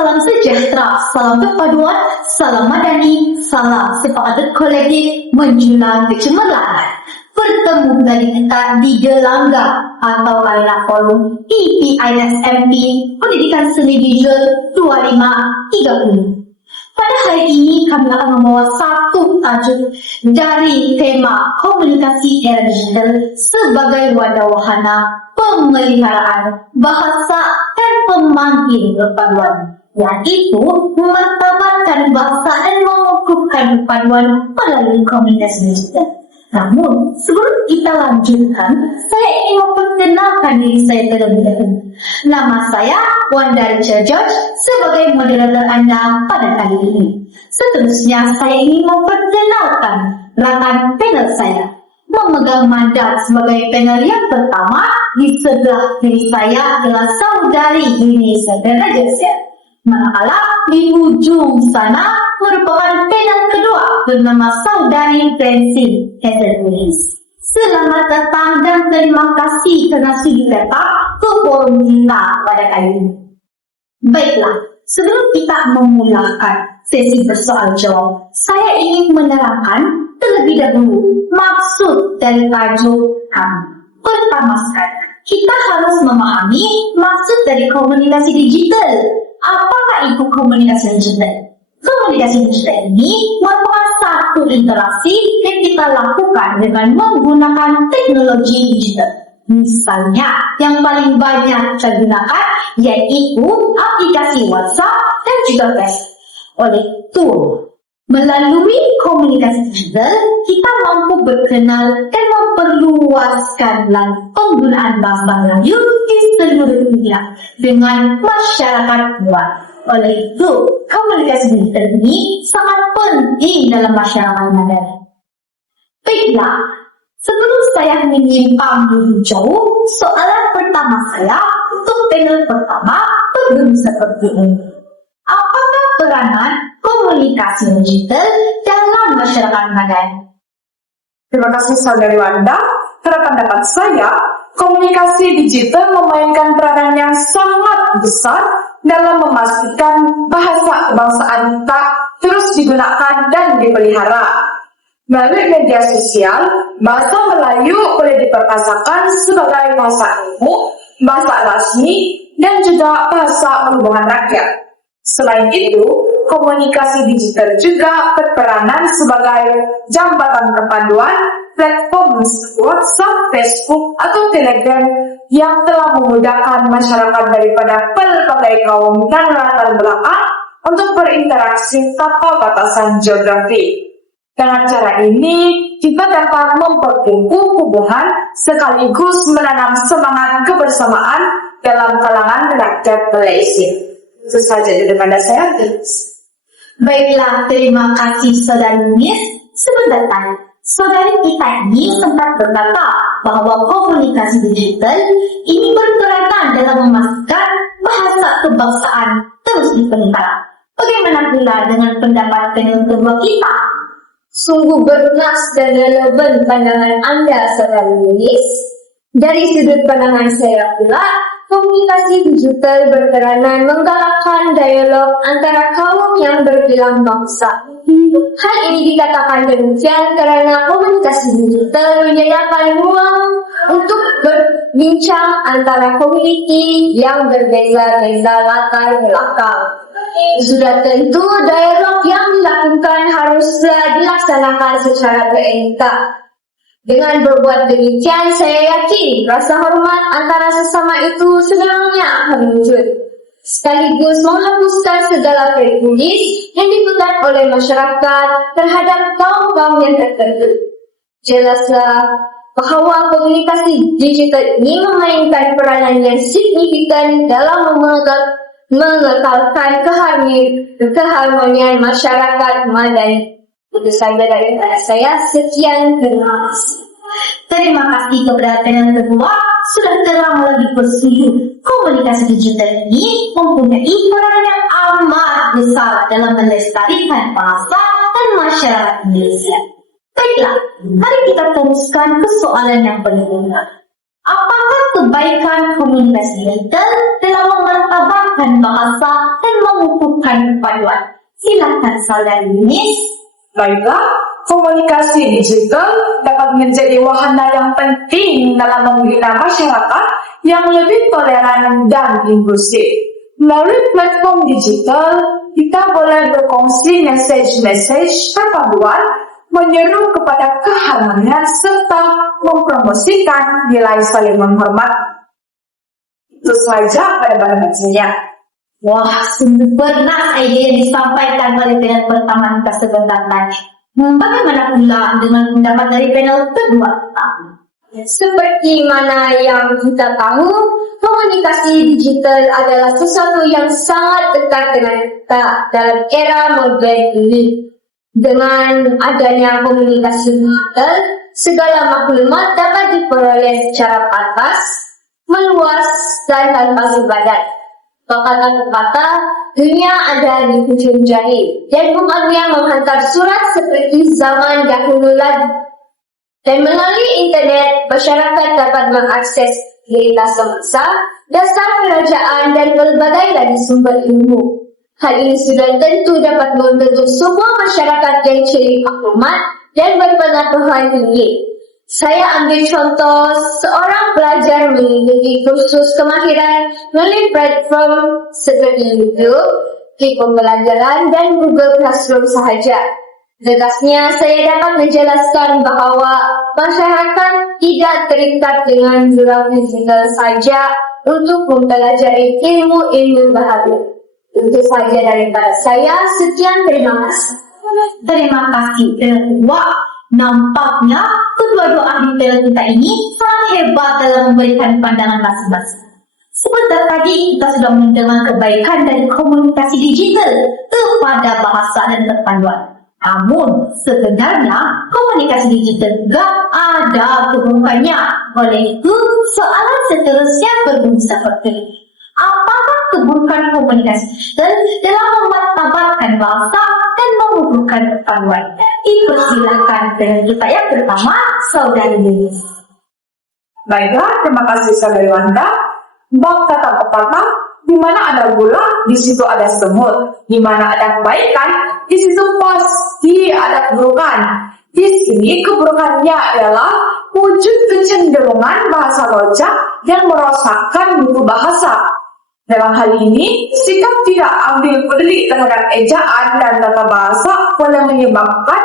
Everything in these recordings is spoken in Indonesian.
salam sejahtera, salam kepaduan, salam madani, salam sepakat kolektif menjulang kecemerlangan. Bertemu dari kita di Gelanggang atau Arena Forum IPISMP Pendidikan Seni Visual 2530. Pada hari ini kami akan membawa satu tajuk dari tema komunikasi era digital sebagai wadah wahana pemeliharaan bahasa dan pemanggil perpaduan, yaitu memartabatkan bahasa dan mengukuhkan perpaduan melalui komunikasi digital. Namun, sebelum kita lanjutkan, saya ingin memperkenalkan diri saya terlebih dahulu. Nama saya Wanda Richard George sebagai moderator Anda pada kali ini. Seterusnya, saya ingin memperkenalkan rekan panel saya. Memegang mandat sebagai panel yang pertama, di sebelah kiri saya adalah saudari Indonesia Raja. Manakala di ujung sana merupakan panel kedua bernama saudari Francine Heather Willis. Selamat datang dan terima kasih karena sudah datang ke forum kita pada kali ini. Baiklah, sebelum kita memulakan sesi bersoal jawab, saya ingin menerangkan terlebih dahulu maksud dari tajuk kami. Pertama sekali, kita harus memahami maksud dari komunikasi digital. Apakah itu komunikasi digital? Komunikasi digital ini merupakan satu interaksi yang kita lakukan dengan menggunakan teknologi digital. Misalnya, yang paling banyak digunakan yaitu aplikasi WhatsApp dan juga Facebook. Oleh itu, melalui komunikasi digital, kita mampu berkenal dan memperluaskan penggunaan bahasa Melayu di seluruh dunia dengan masyarakat luas. Oleh itu, komunikasi digital ini sangat penting dalam masyarakat modern. Baiklah, sebelum saya menyimpang lebih jauh, soalan pertama saya untuk panel pertama berbunyi seperti ini. Apakah peranan komunikasi digital dalam masyarakat modern? Terima kasih saudari Wanda. Pada pendapat saya, komunikasi digital memainkan peranan yang sangat besar dalam memastikan bahasa kebangsaan kita terus digunakan dan dipelihara. Melalui media sosial, bahasa Melayu boleh diperkasakan sebagai bahasa ibu, bahasa rasmi, dan juga bahasa hubungan rakyat. Selain itu, komunikasi digital juga berperanan sebagai jambatan kepaduan platform WhatsApp, Facebook, atau Telegram yang telah memudahkan masyarakat daripada pelbagai kaum dan latar belakang untuk berinteraksi tanpa batasan geografi. Dengan cara ini, kita dapat memperkukuh hubungan sekaligus menanam semangat kebersamaan dalam kalangan rakyat Malaysia. Itu saja daripada saya. Baiklah, terima kasih saudari Miss. Sebentar tanya, saudari kita ini sempat berkata bahwa komunikasi digital ini berperanan dalam memastikan bahasa kebangsaan terus dipelihara. Bagaimana pula dengan pendapat panel kedua kita? Sungguh bernas dan relevan pandangan Anda, saudari Miss. Dari sudut pandangan saya pula, komunikasi digital berperanan menggalakkan dialog antara kaum yang berbilang bangsa. Hal ini dikatakan demikian karena komunikasi digital menyediakan ruang untuk berbincang antara komuniti yang berbeza-beza latar belakang. Sudah tentu dialog yang dilakukan haruslah dilaksanakan secara beretika. Dengan berbuat demikian, saya yakin rasa hormat antara sesama itu sebenarnya akan muncul, sekaligus menghapuskan segala prejudice yang dipegang oleh masyarakat terhadap kaum-kaum yang tertentu. Jelaslah bahwa komunikasi digital ini memainkan peranan yang signifikan dalam mengekalkan keharmonian masyarakat madani. Itu saja dari saya. Sekian, terima kasih. Terima kasih kepada panel kedua sudah terang lebih bersetuju. Komunikasi digital ini mempunyai peranan yang amat besar dalam melestarikan bahasa dan masyarakat Indonesia. Baiklah, mari kita teruskan ke soalan yang berikutnya. Apakah kebaikan komunikasi digital dalam memartabatkan mengenalkan bahasa dan mengukuhkan perpaduan. Silakan saudari Yunis. Baiklah, komunikasi digital dapat menjadi wahana yang penting dalam membina masyarakat yang lebih toleran dan inklusif. Melalui platform digital, kita boleh berkongsi message-message perpaduan, menyeru kepada keharmonian, serta mempromosikan nilai saling menghormat. Itu saja pada bacanya. Wah, sungguh bernas idea yang disampaikan oleh panel pertama kita sebentar tadi. Bagaimana pula dengan pendapat dari panel kedua? Seperti mana yang kita tahu, komunikasi digital adalah sesuatu yang sangat dekat dengan kita dalam era moden ini. Dengan adanya komunikasi digital, segala maklumat dapat diperoleh secara pantas, meluas, dan tanpa sebadan. Kata kata, dunia ada di ujung jari, dan bukannya menghantar surat seperti zaman dahulu lagi. Dan melalui internet, masyarakat dapat mengakses berita semasa, dasar kerajaan, dan berbagai lagi sumber ilmu. Hal ini sudah tentu dapat membentuk sebuah masyarakat yang ceria maklumat dan berpengetahuan tinggi. Saya ambil contoh seorang pelajar mengikuti kursus kemahiran melalui platform seperti YouTube, Pembelajaran, dan Google Classroom sahaja. Tegasnya, saya dapat menjelaskan bahawa masyarakat tidak terikat dengan jurang digital saja untuk mempelajari ilmu-ilmu baharu. Itu saja daripada saya. Sekian, terima kasih. Terima kasih. Wah, nampaknya kedua-dua ahli panel kita ini sangat hebat dalam memberikan pandangan masing-masing. Sebentar tadi kita sudah mendengar kebaikan dari komunikasi digital kepada bahasa dan perpaduan. Namun, sebenarnya komunikasi digital juga ada keburukannya. Oleh itu, soalan seterusnya berbunyi seperti ini. Apakah keburukan komunikasi digital dalam memartabatkan bahasa dan mengukuhkan perpaduan? Dipersilakan dengan kita yang pertama, saudari Yunis. Baiklah, terima kasih saudari Wanda. Bab kata pertama, di mana ada gula, di situ ada semut. Di mana ada kebaikan, di situ pasti ada keburukan. Di sini keburukannya adalah wujud kecenderungan bahasa lojak yang merosakkan mutu bahasa. Dalam hal ini, sikap tidak ambil peduli terhadap ejaan dan tata bahasa boleh menyebabkan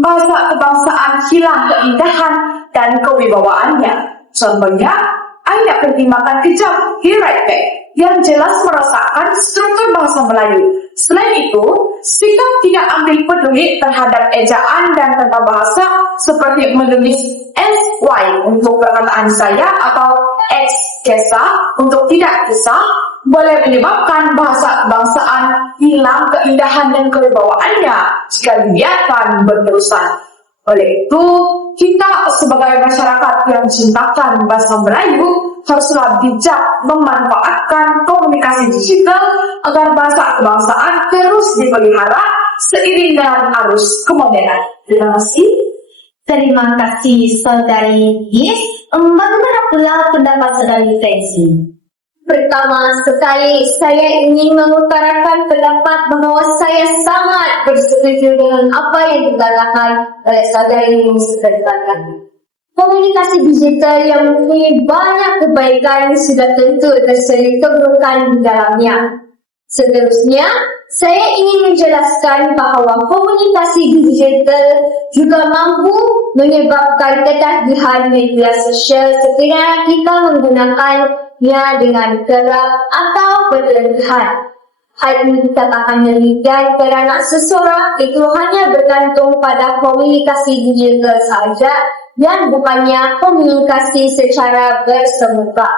bahasa kebangsaan hilang keindahan dan kewibawaannya. Contohnya, ayat pertimbangan kejam, hiraitek, yang jelas merosakkan struktur bahasa Melayu. Selain itu, sikap tidak ambil peduli terhadap ejaan dan tata bahasa seperti menulis SY untuk perkataan saya atau X kisah untuk tidak kisah boleh menyebabkan bahasa kebangsaan hilang keindahan dan kewibawaannya jika dibiarkan berterusan. Oleh itu, kita sebagai masyarakat yang cintakan bahasa Melayu haruslah bijak memanfaatkan komunikasi digital agar bahasa kebangsaan terus dipelihara seiring dengan arus kemodernan. Terima kasih. Terima kasih saudari Yunis. Bagaimana pula pendapat saudari Fancy? Pertama sekali, saya ingin mengutarakan pendapat bahawa saya sangat bersetuju dengan apa yang dikatakan oleh saudari Yunis tadi. Komunikasi digital yang mempunyai banyak kebaikan sudah tentu terselit keburukan di dalamnya. Seterusnya, saya ingin menjelaskan bahawa komunikasi digital juga mampu menyebabkan ketagihan media sosial sekiranya kita menggunakannya dengan kerap atau berlebihan. Hal ini dikatakan demikian kerana seseorang itu hanya bergantung pada komunikasi digital sahaja dan bukannya komunikasi secara bersemuka.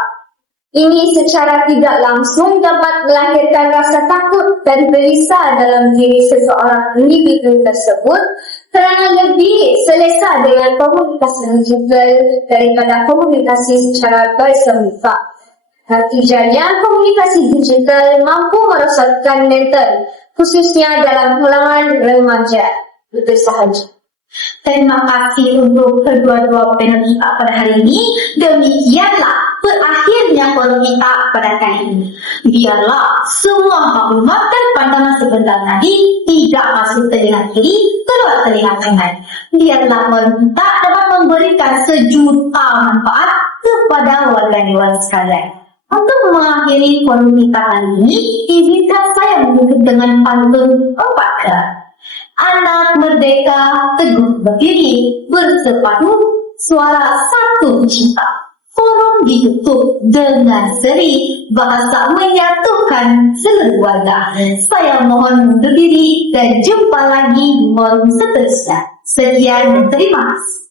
Ini secara tidak langsung dapat melahirkan rasa takut dan gelisah dalam diri seseorang individu tersebut kerana lebih selesa dengan komunikasi digital daripada komunikasi secara bersemuka. Natijanya, komunikasi digital mampu merosakkan mental, khususnya dalam kalangan remaja. Itu sahaja. Terima kasih untuk kedua-dua panel kita pada hari ini. Demikianlah berakhirnya forum kita pada kali ini. Biarlah semua maklumat dan pandangan sebentar tadi tidak masuk telinga kiri, keluar telinga kanan. Biarlah forum kita dapat memberikan sejuta manfaat kepada warga dewasa sekalian. Untuk mengakhiri forum kita kali ini, izinkan saya menutup dengan pantun 4K. Anak merdeka teguh berdiri, bersepadu, suara satu cinta. Forum ditutup dengan seri, bahasa menyatukan seluruh warga. Saya mohon undur diri dan jumpa lagi di forum seterusnya. Sekian, terima kasih.